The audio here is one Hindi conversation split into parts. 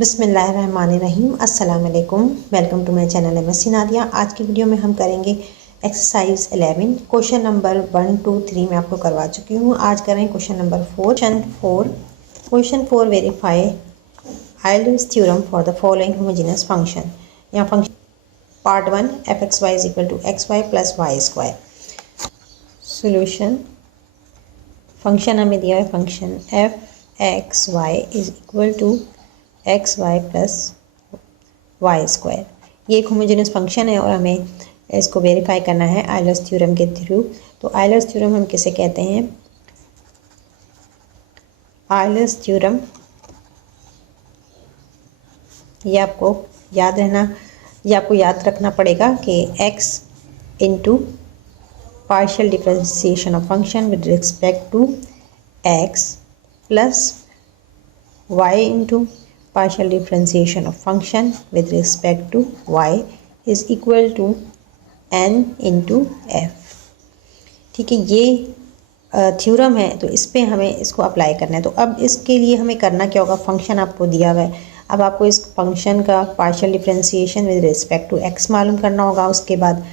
बिस्मिल्लाहिर्रहमानिर्रहीम। अस्सलाम वालेकुम। Welcome to my channel MSc Nadia. आज की वीडियो में हम करेंगे एक्सरसाइज 11। क्वेश्चन नंबर 1, 2, 3 मैं आपको करवा चुकी हूँ। आज करें question number 4। Question 4 verify Euler's theorem for the following homogeneous function. यहाँ function part 1 F X Y is equal to x Y plus Y square. Solution, function हमें दिया है, function F X Y is equal to x Y plus Y square. ये एक होमोजेनियस फंक्शन है और हमें इसको वेरीफाई करना है आयलर्स थ्योरम के थ्रू। तो आयलर्स थ्योरम हम किसे कहते हैं? आयलर्स थ्योरम, ये आपको याद रखना पड़ेगा कि x into partial differentiation of function with respect to x plus y into partial differentiation of function with respect to y is equal to n into f। ठीक है, ये थ्योरम है तो इस पे हमें इसको अप्लाई करना है। तो अब इसके लिए हमें करना क्या होगा? फंक्शन आपको दिया हुआ है, अब आपको इस फंक्शन का partial differentiation with respect to x मालूम करना होगा। उसके बाद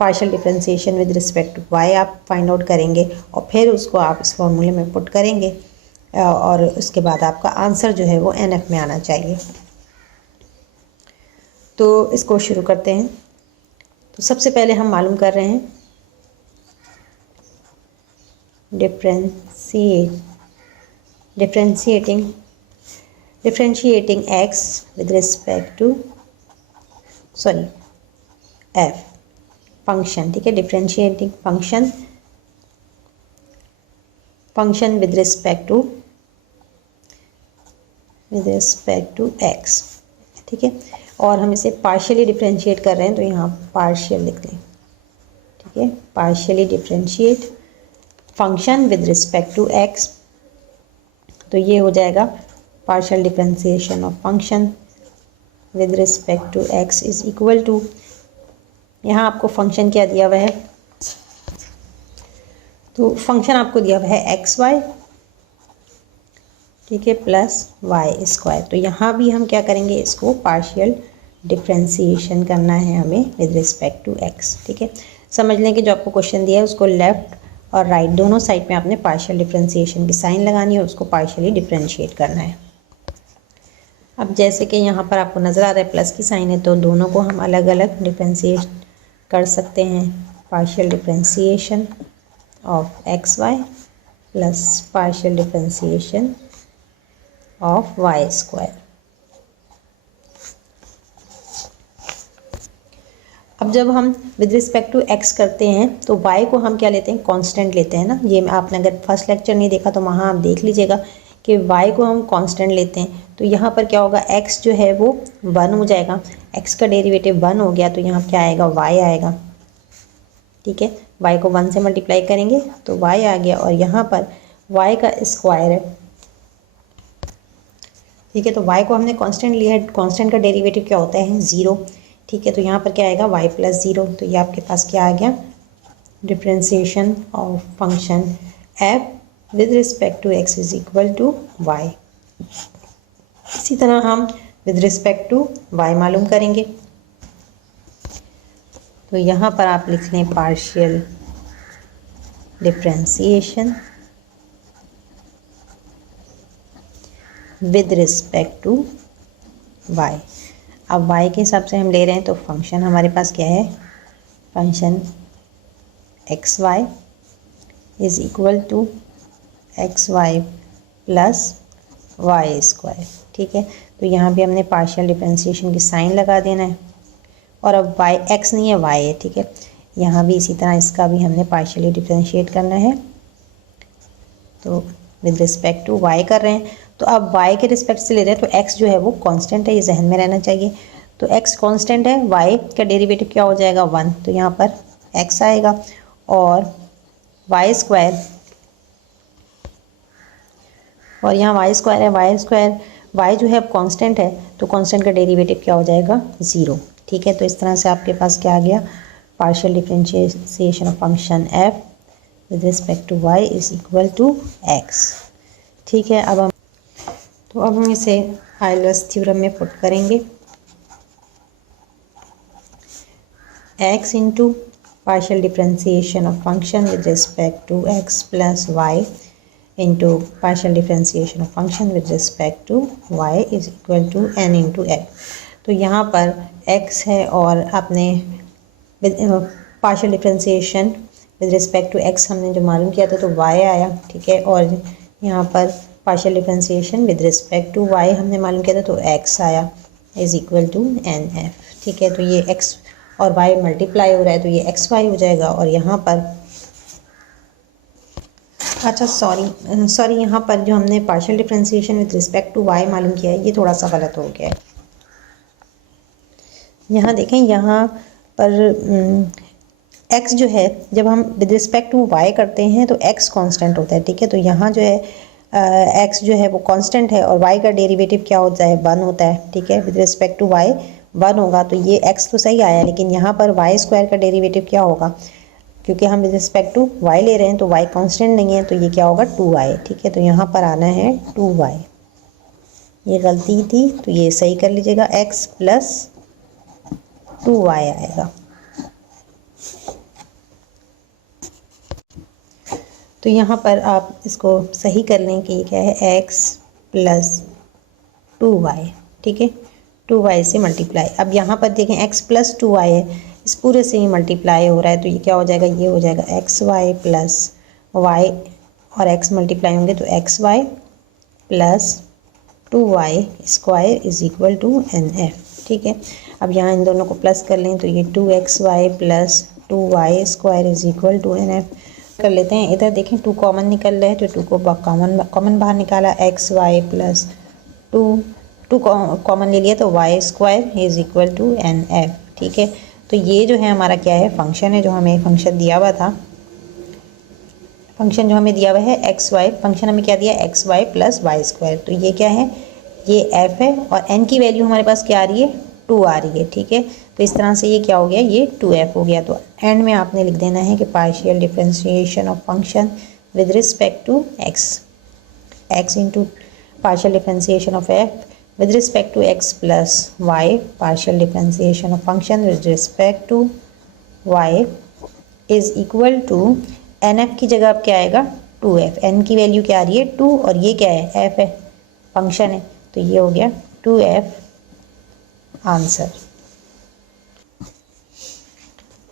partial differentiation with respect to y आप फाइंड आउट करेंगे और फिर उसको आप इस फॉर्मूले में पुट करेंगे और उसके बाद आपका आंसर जो है वो NF में आना चाहिए। तो इसको शुरू करते हैं। तो सबसे पहले हम मालूम कर रहे हैं differentiating x with respect to f function. ठीक है, differentiating function with respect to x। ठीक है, और हम इसे पार्शियली डिफरेंशिएट कर रहे हैं तो यहाँ पार्शियल लिख लें। ठीक है, partially differentiate function with respect to x, तो ये हो जाएगा partial differentiation of function with respect to x is equal to, यहाँ आपको फंक्शन क्या दिया हुआ है? तो फंक्शन आपको दिया हुआ है एक्स वाई, ठीक है, प्लस वाई स्क्वायर। तो यहाँ भी हम क्या करेंगे? इसको पार्शियल डिफरेंशिएशन करना है हमें विद रिस्पेक्ट टू एक्स। ठीक है, समझ लें कि जो आपको क्वेश्चन दिया है उसको लेफ़्ट और राइट दोनों साइड में आपने पार्शियल डिफरेंशिएशन की साइन लगानी है और उसको पार्शियली डिफरेंशिएट करना है। अब जैसे कि यहाँ पर आपको नज़र आ रहा है प्लस की साइन है, तो दोनों को हम अलग अलग डिफरेंशिएट कर सकते हैं। Partial differentiation of x Y plus partial differentiation of y square. अब जब हम विद रिस्पेक्ट टू एक्स करते हैं तो y को हम क्या लेते हैं? कांस्टेंट लेते हैं ना। ये आपने अगर फर्स्ट लेक्चर नहीं देखा तो वहाँ आप देख लीजिएगा कि y को हम कांस्टेंट लेते हैं। तो यहाँ पर क्या होगा? x जो है वो 1 हो जाएगा, x का डेरिवेटिव 1 हो गया तो यहाँ क्या आएगा? y आएगा। ठीक है, y को 1 से मल्टीप्लाई करेंगे तो y आ गया और यहाँ पर y का स्क्वायर है। ठीक है, तो y को हमने कांस्टेंट लिया है, कांस्टेंट का डेरिवेटिव क्या होता है? 0। ठीक है, तो यहाँ पर क्या आएगा? y plus 0। तो ये आपके पास क्या आ गया? Differentiation of function f with respect to x is equal to y। इसी तरह हम विद रिस्पेक्ट टू y मालूम करेंगे। तो यहाँ पर आप लिख लें partial differentiation with respect to y। अब y के हिसाब से हम ले रहे हैं तो फंक्शन हमारे पास क्या है? Function x Y is equal to x Y plus Y square. ठीक है, तो यहाँ भी हमने पार्शियल डिफरेंशिएशन की साइन लगा देना है और अब y x नहीं है y है। ठीक है, यहाँ भी इसी तरह इसका भी हमने पार्शियली डिफरेंशिएट करना है। तो विद रिस्पेक्ट टू y कर रहे हैं, तो अब y के रिस्पेक्ट से ले रहे हैं तो x जो है वो कांस्टेंट है, ये जहन में रहना चाहिए। तो x कांस्टेंट है, y का डेरिवेटिव क्या हो जाएगा? 1। तो यहाँ पर x आएगा और y स्क्वायर, और यहाँ y स्क्वायर है, y जो है अब कांस्टेंट है तो कांस्टेंट का डेरिवेटिव क्या हो जाएगा? 0। ठीक है, तो इस तरह से आपके पास क्या आ गया? Partial differentiation of function f with respect to y is equal to x। ठीक है, अब हम इसे आयलर्स थ्योरम में पुट करेंगे। x into partial differentiation of function with respect to x plus y into partial differentiation of function with respect to y is equal to n into f। तो यहाँ पर x है और आपने partial differentiation with respect to x हमने जो मालूम किया था तो y आया, ठीक है। और यहाँ पर partial differentiation with respect to y हमने मालूम किया था तो x आया is equal to n f, ठीक है। तो ये x और y मल्टीप्लाई हो रहा है तो ये एक्स वाई हो जाएगा। और यहाँ पर अच्छा सॉरी यहाँ पर जो हमने partial differentiation with respect to y मालूम किया है ये थोड़ा सा गलत हो गया है। यहाँ देखें, यहाँ पर x जो है जब हम विद रिस्पेक्ट टू y करते हैं तो x कांस्टेंट होता है, ठीक है। तो यहाँ जो है x जो है वो कांस्टेंट है और y का डेरिवेटिव क्या होता है, 1 होता है, ठीक है। विद रिस्पेक्ट टू y 1 होगा तो ये x तो सही आया, लेकिन यहाँ पर y स्क्वायर का डेरिवेटिव क्या होगा, क्योंकि हम विद रिस्पेक्ट टू y ले रहे हैं तो y कांस्टेंट नहीं है तो ये क्या होगा 2y, ठीक है। तो यहाँ पर आना है 2y, ये गलती थी तो ये सही कर लीजिएगा, x प्लस 2y आएगा। तो यहाँ पर आप इसको सही कर लें कि ये क्या है, x प्लस 2y, ठीक है। 2y से मल्टीप्लाई, अब यहाँ पर देखें x प्लस 2y है, इस पूरे से ही मल्टीप्लाई हो रहा है तो ये क्या हो जाएगा, ये हो जाएगा xy प्लस y और x मल्टीप्लाई होंगे तो xy plus 2y square is equal to nf, ठीक है। अब यहाँ इन दोनों को प्लस कर लें तो ये 2xy plus 2y square is equal to nf कर लेते हैं। इधर देखें 2 कॉमन निकल रहा है तो 2 को कॉमन बाहर निकाला, xy प्लस 2 कॉमन ले लिया तो y square is equal to nf, ठीक है। तो ये जो है हमारा क्या है, फंक्शन है जो हमें फंक्शन दिया हुआ था, फंक्शन जो हमें दिया हुआ है xy, फंक्शन हमें क्या दिया xy प्लस वाई स्क्वायर। तो ये क्या है, ये f है और n की वैल्यू हमारे पास क्या आ रही है, 2 आ रही है, ठीक है। तो इस तरह से ये क्या हो गया, ये 2f हो गया। तो एंड में आपने लिख देना है कि partial differentiation of function with respect to x into partial differentiation of f with respect to x plus y, partial differentiation of function with respect to y is equal to nf की जगह अब क्या आएगा 2f, n की वैल्यू क्या आ रही है 2 और ये क्या है f है, फंक्शन है, तो ये हो गया 2f answer.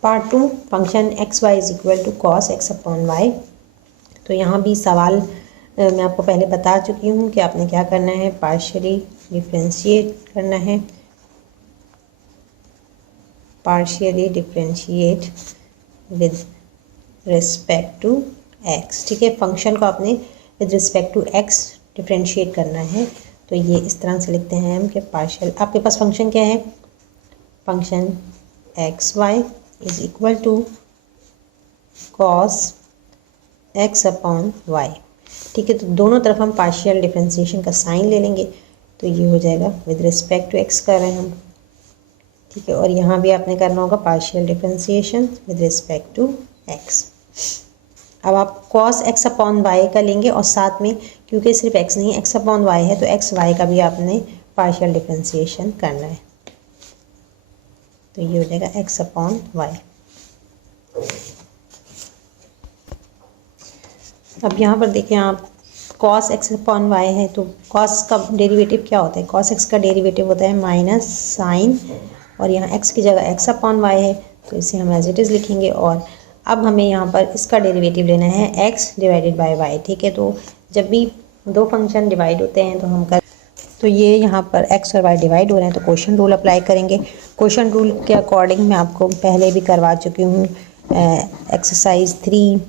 Part 2 function x Y is equal to cos x upon y. तो यहाँ भी सवाल मैं आपको पहले बता चुकी हूँ कि आपने क्या करना है, पार्शियली डिफरेंशिएट करना है, partially differentiate with respect to x, ठीक है। फंक्शन को आपने with respect to x differentiate करना है। तो ये इस तरह से लिखते हैं हम कि पार्शियल, आपके पास फंक्शन क्या है, function x Y is equal to cos x upon y, ठीक है। तो दोनों तरफ हम पार्शियल डिफरेंशिएशन का साइन ले लेंगे तो ये हो जाएगा विद रिस्पेक्ट टू एक्स कर रहे हैं हम, ठीक है। और यहाँ भी आपने करना होगा partial differentiation with respect to x. अब आप कॉस एक्स अपॉन वाई का लेंगे और साथ में क्योंकि सिर्फ एक्स नहीं एक्स अपॉन वाई है तो एक्स वाई का भी आपने पार्शियल डिफरेंशिएशन करना है। तो ये हो जाएगा एक्स अपॉन वाई। अब यहाँ पर देखें आप, कॉस एक्स अपॉन वाई है तो कॉस का डेरिवेटिव क्या होता है, कॉस एक्स का डेरिवेटिव होता है माइनस साइन, और यहाँ एक्स की जगह एक्स अपॉन वाई है तो इसे हम एज इट इज़ लिखेंगे। और अब हमें यहाँ पर इसका डेरिवेटिव लेना है एक्स डिवाइडेड बाय वाई, ठीक है। तो जब भी दो फंक्शन डिवाइड होते हैं तो हम तो ये यहाँ पर एक्स और वाई डिवाइड हो रहे हैं तो क्वोशंट रूल अप्लाई करेंगे। क्वोशंट रूल के अकॉर्डिंग मैं आपको पहले भी करवा चुकी हूँ, एक्सरसाइज 3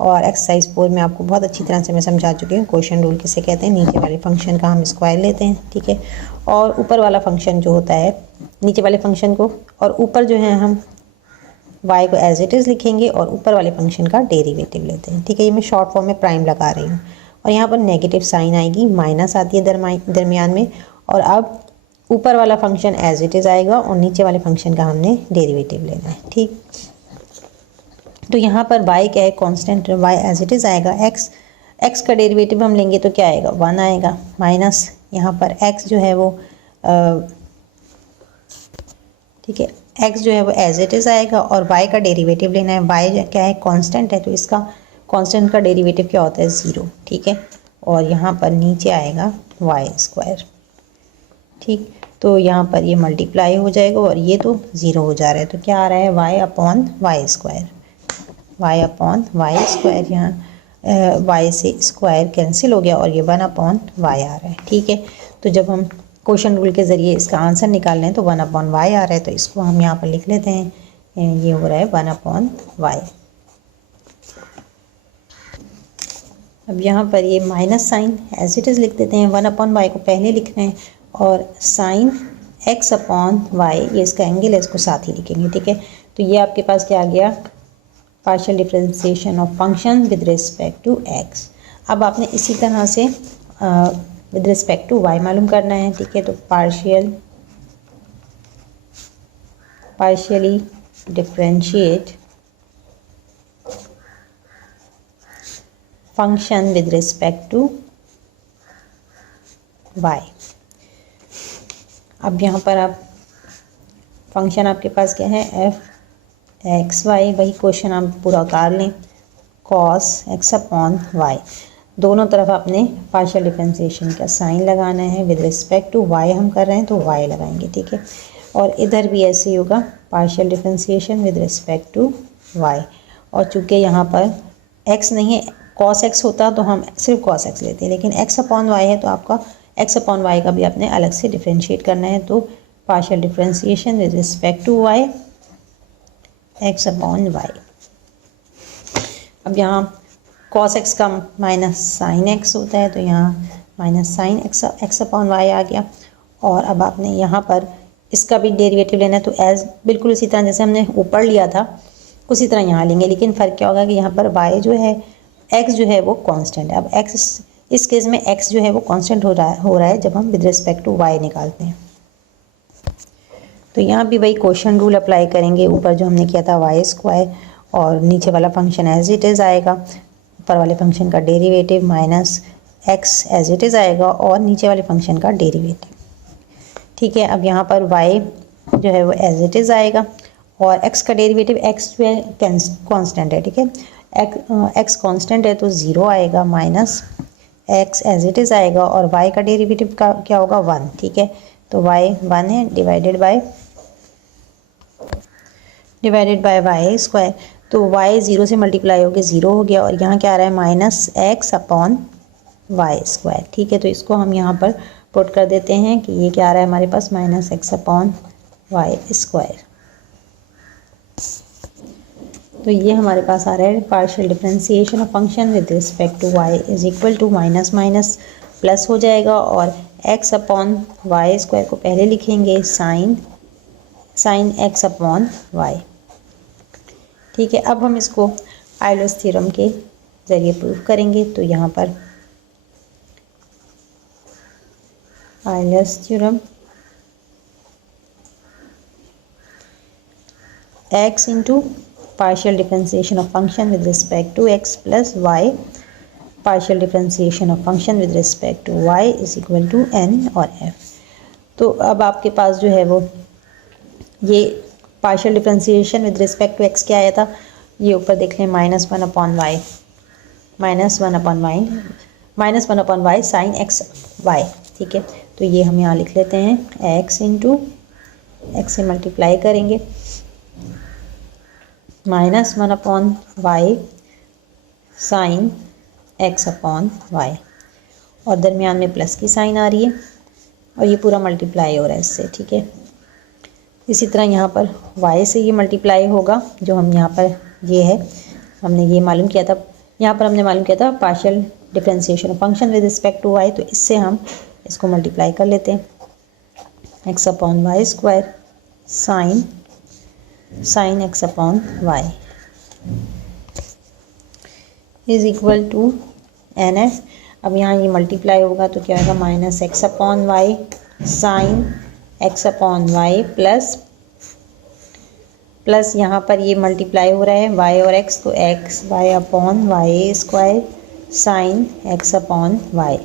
और एक्सरसाइज 4 में आपको बहुत अच्छी तरह से मैं समझा चुकी हूँ। क्वोशंट रूल किसे कहते हैं, नीचे वाले फंक्शन का हम स्क्वायर लेते हैं, ठीक है, और ऊपर वाला फंक्शन जो होता है नीचे वाले फंक्शन को, और ऊपर जो है हम y को एज इट इज़ लिखेंगे और ऊपर वाले फंक्शन का डेरिवेटिव लेते हैं, ठीक है। ये मैं शॉर्ट फॉर्म में प्राइम लगा रही हूँ और यहाँ पर नेगेटिव साइन आएगी, माइनस आती है दरमियान में, और अब ऊपर वाला फंक्शन एज इट इज़ आएगा और नीचे वाले फंक्शन का हमने डेरिवेटिव लेना है, ठीक। तो यहाँ पर y क्या है, constant y as it is आएगा, x का डेरिवेटिव हम लेंगे तो क्या आएगा 1 आएगा, माइनस यहाँ पर x जो है वो ठीक है, x जो है वो एज इट इज़ आएगा और y का डेरिवेटिव लेना है। y क्या है, कांस्टेंट है, तो इसका कांस्टेंट का डेरिवेटिव क्या होता है, 0। ठीक है, और यहाँ पर नीचे आएगा वाई स्क्वायर। ठीक, तो यहाँ पर ये मल्टीप्लाई हो जाएगा और ये तो 0 हो जा रहा है, तो क्या आ रहा है, y upon Y square. y upon Y square, यहाँ y से स्क्वायर कैंसिल हो गया और ये 1 अपॉन वाई आ रहा है। ठीक है, तो जब हम क्वेश्चन रूल के ज़रिए इसका आंसर निकाल लें तो 1 अपॉन वाई आ रहा है, तो इसको हम यहाँ पर लिख लेते हैं, ये हो रहा है 1 अपॉन वाई। अब यहाँ पर ये minus sine as it is लिख देते हैं, 1 अपॉन वाई को पहले लिख रहे हैं और साइन x अपॉन वाई, ये इसका एंगल है, इसको साथ ही लिखेंगे। ठीक है, तो ये आपके पास क्या आ गया, partial differentiation of function with respect to x। अब आपने इसी तरह से विद रिस्पेक्ट टू y मालूम करना है। ठीक है, तो partially differentiate function with respect to y। अब यहाँ पर आप फंक्शन आपके पास क्या है, f एक्स वाई, वही क्वेश्चन आप पूरा उतार लें, cos x अपॉन वाई, दोनों तरफ आपने पार्शियल डिफरेंशिएशन का साइन लगाना है। विद रिस्पेक्ट टू y हम कर रहे हैं तो y लगाएंगे। ठीक है, और इधर भी ऐसे ही होगा, partial differentiation with respect to y, और चूँकि यहाँ पर x नहीं है, cos x होता तो हम सिर्फ cos x लेते हैं, लेकिन x अपॉन वाई है तो आपका x अपॉन वाई का भी आपने अलग से डिफरेंशिएट करना है। तो partial differentiation with respect to y, x upon Y. अब यहाँ cos x का माइनस साइन x होता है, तो यहाँ minus sine x upon Y आ गया। और अब आपने यहाँ पर इसका भी डेरिवेटिव लेना है, तो एज बिल्कुल इसी तरह जैसे हमने ऊपर लिया था उसी तरह यहाँ लेंगे, लेकिन फ़र्क क्या होगा कि यहाँ पर y जो है, x जो है वो कांस्टेंट है। अब x, इस केस में x जो है वो कांस्टेंट हो रहा है जब हम विद रिस्पेक्ट टू y निकालते हैं। तो यहाँ भी वही क्वेश्चन रूल अप्लाई करेंगे, ऊपर जो हमने किया था वाई स्क्वायर और नीचे वाला फंक्शन एज इट इज़ आएगा, ऊपर वाले फंक्शन का derivative minus x as it is आएगा और नीचे वाले फंक्शन का डेरिवेटिव। ठीक है, अब यहाँ पर y जो है वो एज इट इज़ आएगा और x का डेरिवेटिव, x जो है कांस्टेंट है। ठीक है, x कांस्टेंट है तो 0 आएगा, minus x as it is आएगा और y का डेरिवेटिव का क्या होगा, 1। ठीक है, तो y 1 है, डिवाइडेड बाय वाई स्क्वायर, तो y 0 से मल्टीप्लाई होकर 0 हो गया और यहाँ क्या आ रहा है, minus x upon Y square. ठीक है, तो इसको हम यहाँ पर पुट कर देते हैं कि ये क्या आ रहा है हमारे पास, minus x upon Y square. तो ये हमारे पास आ रहा है partial differentiation of function with respect to y is equal to minus minus plus हो जाएगा और x अपॉन वाई स्क्वायर को पहले लिखेंगे, साइन x अपॉन वाई। ठीक है, अब हम इसको आइलर्स थ्योरम के ज़रिए प्रूव करेंगे। तो यहाँ पर Euler's theorem, x into partial differentiation of function with respect to x plus y, partial differentiation of function with respect to y is equal to n और f। तो अब आपके पास जो है वो ये partial differentiation with respect to x क्या आया था, ये ऊपर देख लें, minus one upon y sine x y. ठीक है, तो ये हम यहाँ लिख लेते हैं, x इंटू एक्स से मल्टीप्लाई करेंगे, minus 1 upon y sine x upon y, और दरमियान में प्लस की साइन आ रही है और ये पूरा मल्टीप्लाई हो रहा है इससे। ठीक है, इसी तरह यहाँ पर y से ये मल्टीप्लाई होगा, जो हम यहाँ पर ये है, हमने ये मालूम किया था, यहाँ पर हमने मालूम किया था partial differentiation of function with respect to y, तो इससे हम इसको मल्टीप्लाई कर लेते हैं, x upon Y square sine x upon y is equal to n f. अब यहाँ ये मल्टीप्लाई होगा तो क्या होगा, minus x upon y sine x upon y plus यहाँ पर ये मल्टीप्लाई हो रहा है y और x, तो x y upon Y square sine x upon y.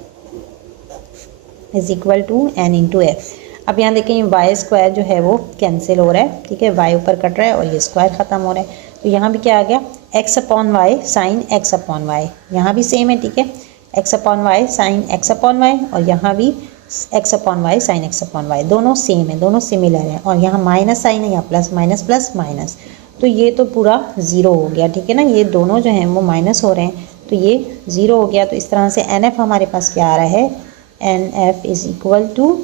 Is equal to n into f. अब यहाँ देखें वाई स्क्वायर जो है वो कैंसिल हो रहा है, ठीक है, वाई ऊपर कट रहा है और ये स्क्वायर ख़त्म हो रहा है। तो यहाँ भी क्या आ गया, x upon y sine x upon y, यहाँ भी सेम है, ठीक है, x upon y sine x upon y, और यहाँ भी x upon y sine x upon y, दोनों सेम है, दोनों सिमिलर है। और यहाँ माइनस साइन है, या प्लस माइनस प्लस माइनस, तो ये तो पूरा ज़ीरो हो गया, ठीक है ना, ये दोनों जो हैं वो माइनस हो रहे हैं, तो ये ज़ीरो हो गया। तो इस तरह से एन एफ हमारे पास क्या आ रहा है, n f is equal to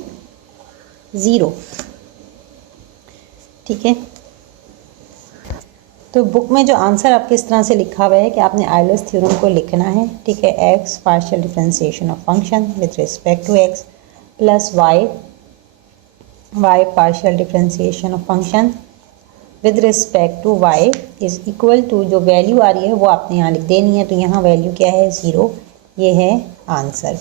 zero, ठीक है। तो बुक में जो आंसर आपके इस तरह से लिखा हुआ है कि आपने आयलर्स थ्योरम को लिखना है, ठीक है, x partial differentiation of function with respect to x plus y, y partial differentiation of function with respect to y is equal to, जो वैल्यू आ रही है वो आपने यहाँ लिख देनी है। तो यहाँ वैल्यू क्या है, ज़ीरो, ये है आंसर।